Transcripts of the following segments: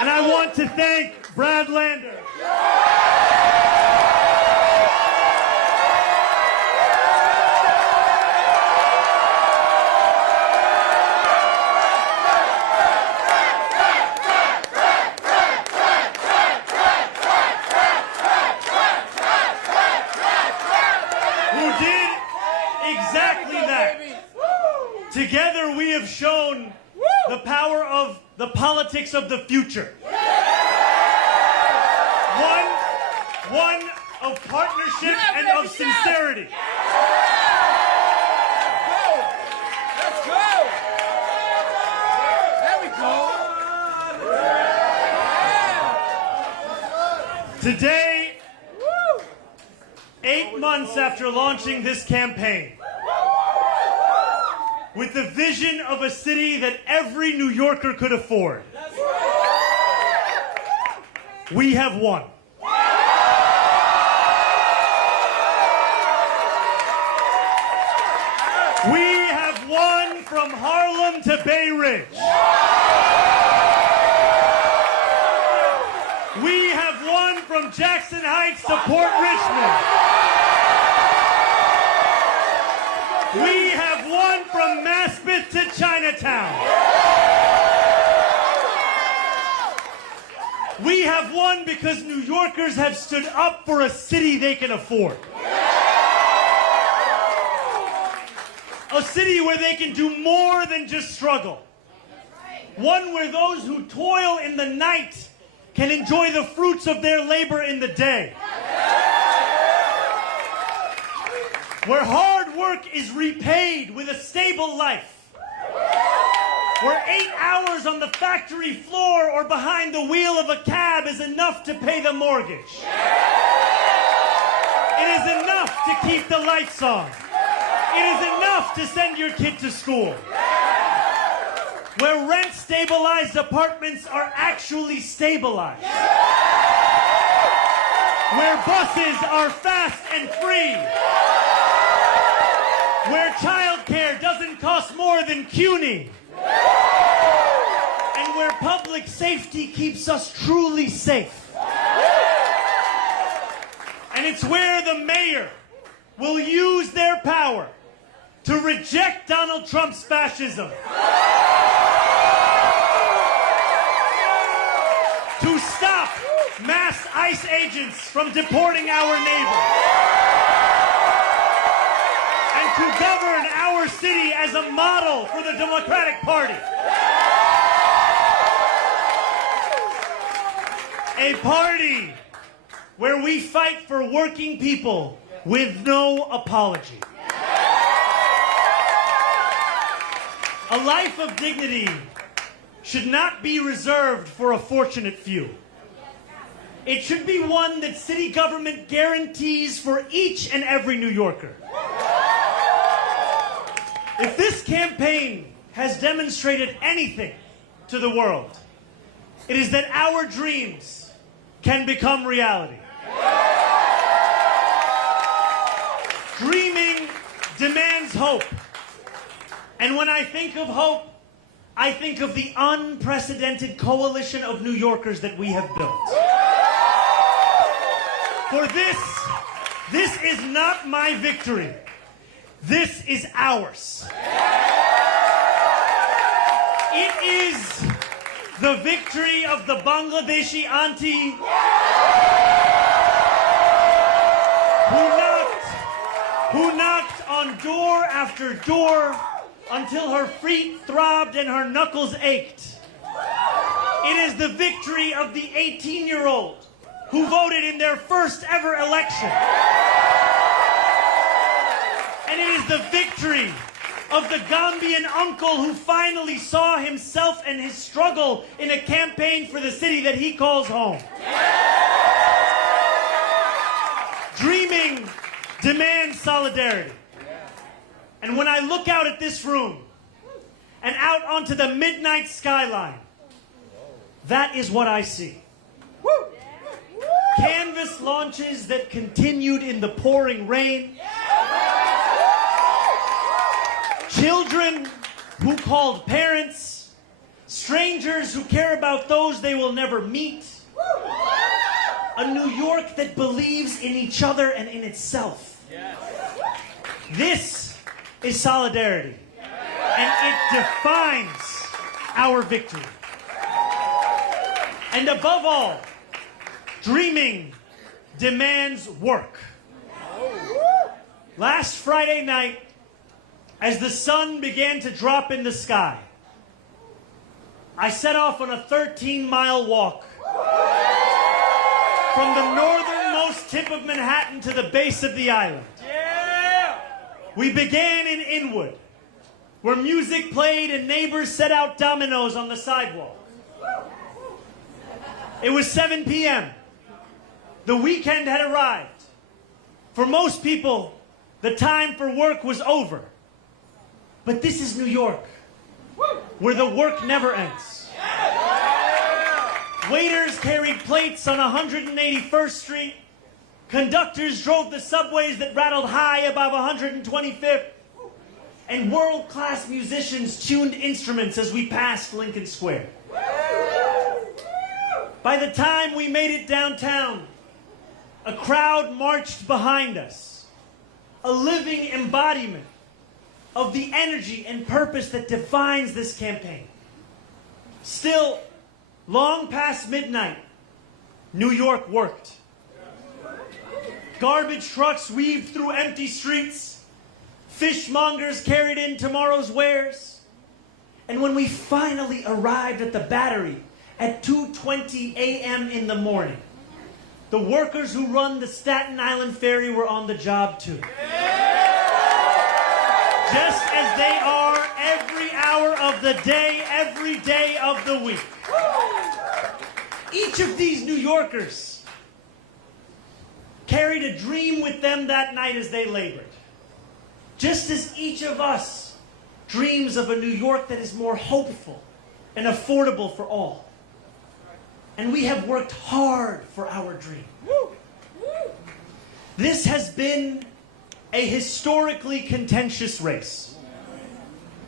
And I want to thank Brad Lander. Who did exactly that. Together we have shown the power of the politics of the future. One of partnership and of sincerity. Let's go! There we go! Today, 8 months after launching this campaign, with the vision of a city that every New Yorker could afford, we have won. We have won from Harlem to Bay Ridge. We have won from Jackson Heights to Port Richmond. We have won from Maspeth to Chinatown. We have won because New Yorkers have stood up for a city they can afford. A city where they can do more than just struggle. One where those who toil in the night can enjoy the fruits of their labor in the day. Where hard work is repaid with a stable life. Where 8 hours on the factory floor or behind the wheel of a cab is enough to pay the mortgage. It is enough to keep the lights on. It is enough to send your kid to school. Where rent-stabilized apartments are actually stabilized. Where buses are fast and free. Where childcare doesn't cost more than CUNY. And where public safety keeps us truly safe. And it's where the mayor will use their power to reject Donald Trump's fascism. To stop mass ICE agents from deporting our neighbors. And to govern our city as a model for the Democratic Party. A party where we fight for working people with no apology. A life of dignity should not be reserved for a fortunate few. It should be one that city government guarantees for each and every New Yorker. If this campaign has demonstrated anything to the world, it is that our dreams can become reality. Dreaming demands hope. And when I think of hope, I think of the unprecedented coalition of New Yorkers that we have built. For this is not my victory. This is ours. It is the victory of the Bangladeshi auntie who knocked on door after door until her feet throbbed and her knuckles ached. It is the victory of the 18-year-old who voted in their first ever election. And it is the victory of the Gambian uncle who finally saw himself and his struggle in a campaign for the city that he calls home. Dreaming demands solidarity. And when I look out at this room and out onto the midnight skyline, that is what I see. Canvas launches that continued in the pouring rain. Children who called parents, strangers who care about those they will never meet, a New York that believes in each other and in itself. This is solidarity, and it defines our victory. And above all, dreaming demands work. Last Friday night, as the sun began to drop in the sky, I set off on a 13-mile walk from the northernmost tip of Manhattan to the base of the island. We began in Inwood, where music played and neighbors set out dominoes on the sidewalk. It was 7 p.m. The weekend had arrived. For most people, the time for work was over. But this is New York, where the work never ends. Waiters carried plates on 181st Street. Conductors drove the subways that rattled high above 125th. And world-class musicians tuned instruments as we passed Lincoln Square. By the time we made it downtown, a crowd marched behind us, a living embodiment of the energy and purpose that defines this campaign. Still, long past midnight, New York worked. Garbage trucks weaved through empty streets. Fishmongers carried in tomorrow's wares. And when we finally arrived at the Battery at 2:20 a.m. in the morning, the workers who run the Staten Island Ferry were on the job too. Just as they are every hour of the day, every day of the week. Each of these New Yorkers carried a dream with them that night as they labored. Just as each of us dreams of a New York that is more hopeful and affordable for all. And we have worked hard for our dream. This has been a historically contentious race.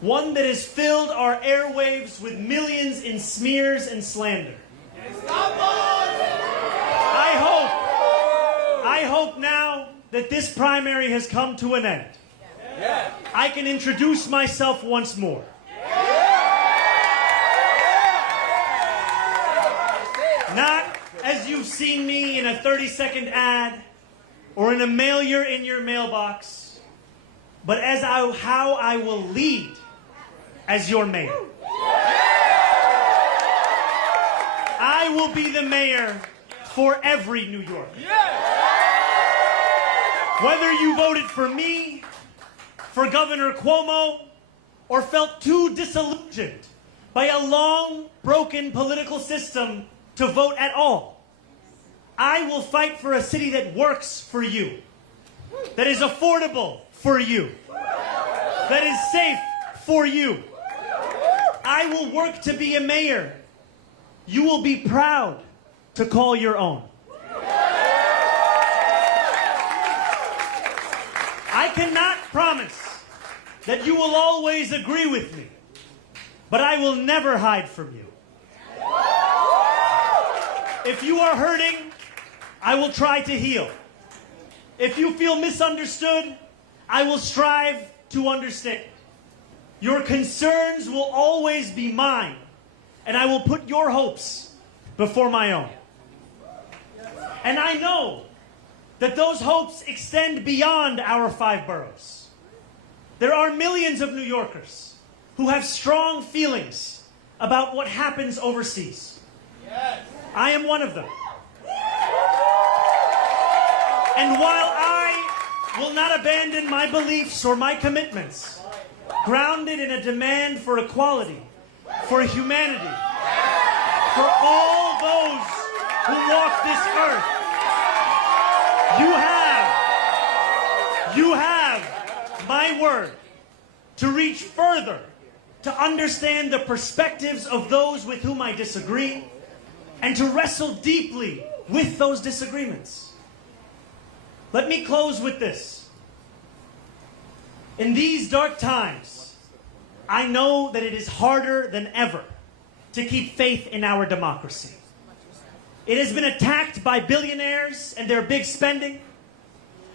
One that has filled our airwaves with millions in smears and slander. I hope now that this primary has come to an end. I can introduce myself once more. Not as you've seen me in a 30-second ad or in a mailer in your mailbox, but as how I will lead as your mayor. I will be the mayor for every New Yorker. Whether you voted for me, for Governor Cuomo, or felt too disillusioned by a long, broken political system to vote at all, I will fight for a city that works for you, that is affordable for you, that is safe for you. I will work to be a mayor you will be proud to call your own. I cannot promise that you will always agree with me, but I will never hide from you. If you are hurting, I will try to heal. If you feel misunderstood, I will strive to understand. Your concerns will always be mine, and I will put your hopes before my own. And I know that those hopes extend beyond our 5 boroughs. There are millions of New Yorkers who have strong feelings about what happens overseas. I am one of them. And while I will not abandon my beliefs or my commitments, grounded in a demand for equality, for humanity, for all those who walk this earth, you have my word to reach further, to understand the perspectives of those with whom I disagree, and to wrestle deeply with those disagreements. Let me close with this. In these dark times, I know that it is harder than ever to keep faith in our democracy. It has been attacked by billionaires and their big spending,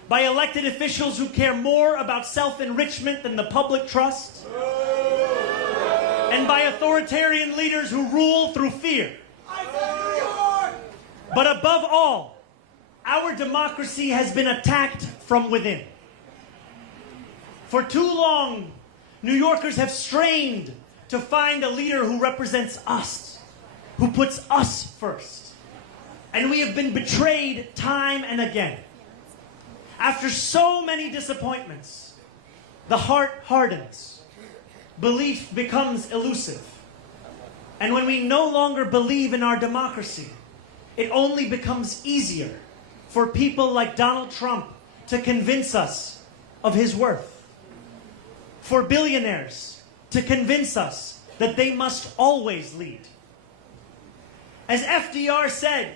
by elected officials who care more about self-enrichment than the public trust, and by authoritarian leaders who rule through fear. But above all, our democracy has been attacked from within. For too long, New Yorkers have strained to find a leader who represents us, who puts us first. And we have been betrayed time and again. After so many disappointments, the heart hardens. Belief becomes elusive. And when we no longer believe in our democracy, it only becomes easier for people like Donald Trump to convince us of his worth. For billionaires to convince us that they must always lead. As FDR said,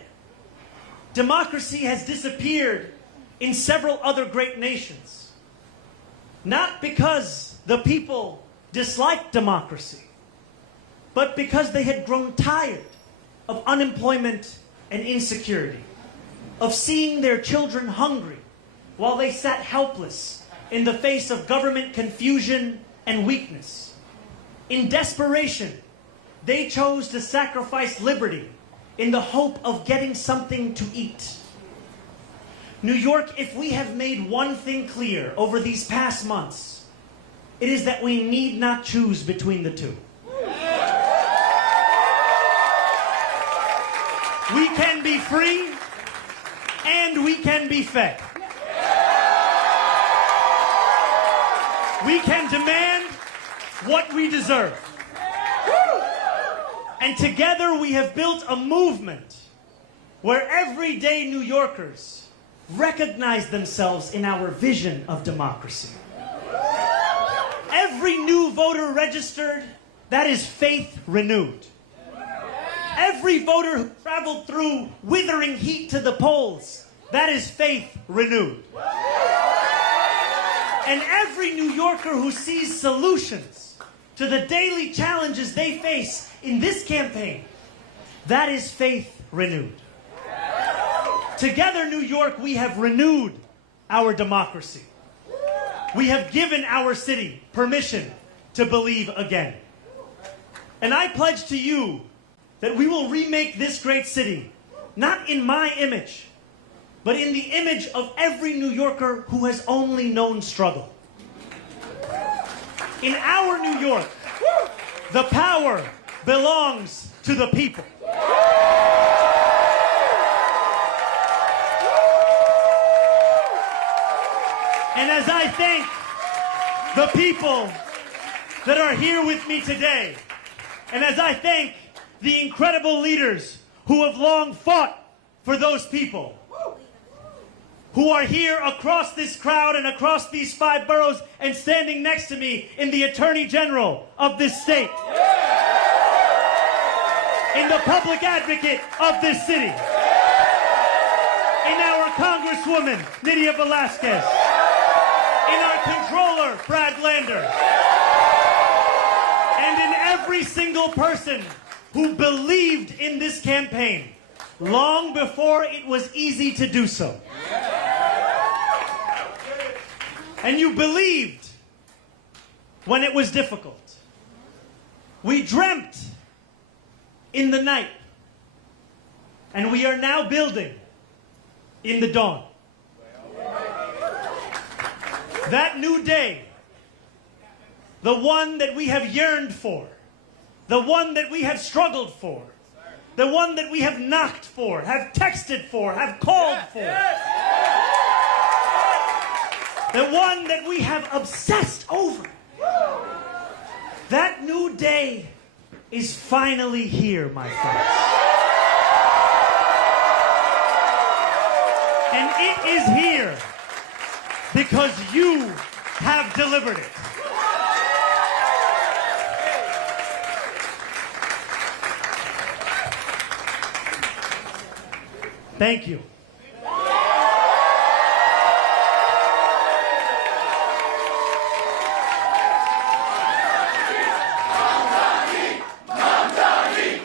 democracy has disappeared in several other great nations. Not because the people disliked democracy, but because they had grown tired of unemployment and insecurity, of seeing their children hungry while they sat helpless in the face of government confusion and weakness. In desperation, they chose to sacrifice liberty in the hope of getting something to eat. New York, if we have made one thing clear over these past months, it is that we need not choose between the two. We can be free and we can be fed. We can demand what we deserve. And together we have built a movement where everyday New Yorkers recognize themselves in our vision of democracy. Every new voter registered, that is faith renewed. Every voter who traveled through withering heat to the polls, that is faith renewed. And every New Yorker who sees solutions to the daily challenges they face in this campaign, that is faith renewed. Together, New York, we have renewed our democracy. We have given our city permission to believe again. And I pledge to you that we will remake this great city, not in my image, but in the image of every New Yorker who has only known struggle. In our New York, the power belongs to the people. And as I thank the people that are here with me today, and as I thank the incredible leaders who have long fought for those people, who are here across this crowd and across these 5 boroughs and standing next to me in the Attorney General of this state, in the Public Advocate of this city, in our Congresswoman, Nydia Velasquez, in our Controller, Brad Lander, and in every single person who believed in this campaign long before it was easy to do so. And you believed when it was difficult. We dreamt in the night, and we are now building in the dawn. That new day, the one that we have yearned for, the one that we have struggled for, the one that we have knocked for, have texted for, have called for, the one that we have obsessed over. That new day is finally here, my friends. And it is here because you have delivered it. Thank you. Mamdani! Mamdani!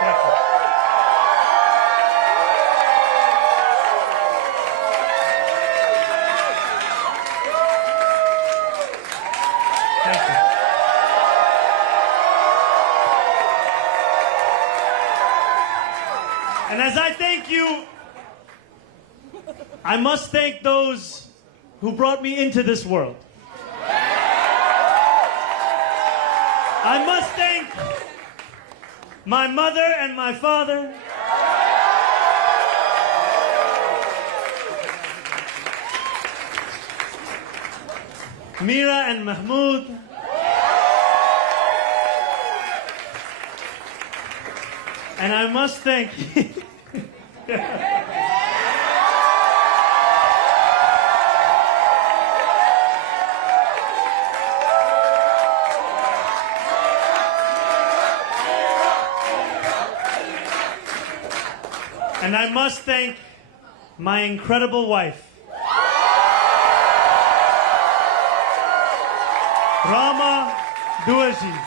Thank you. Thank you. And as I thank you, I must thank those who brought me into this world. I must thank my mother and my father. Mira and Mahmoud. And I must thank and I must thank my incredible wife, Rama Duaji.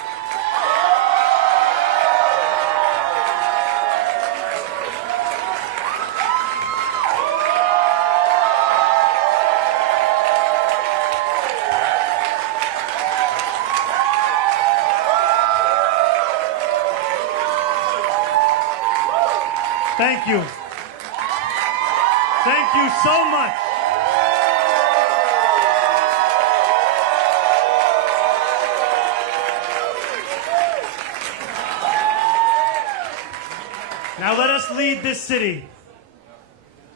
Thank you. Thank you so much. Now let us lead this city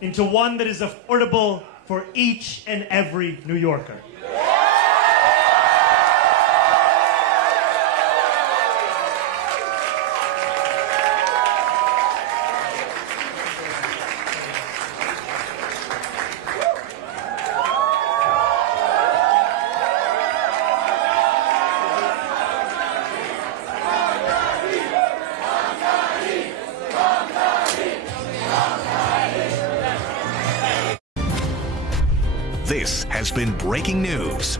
into one that is affordable for each and every New Yorker. This has been breaking news.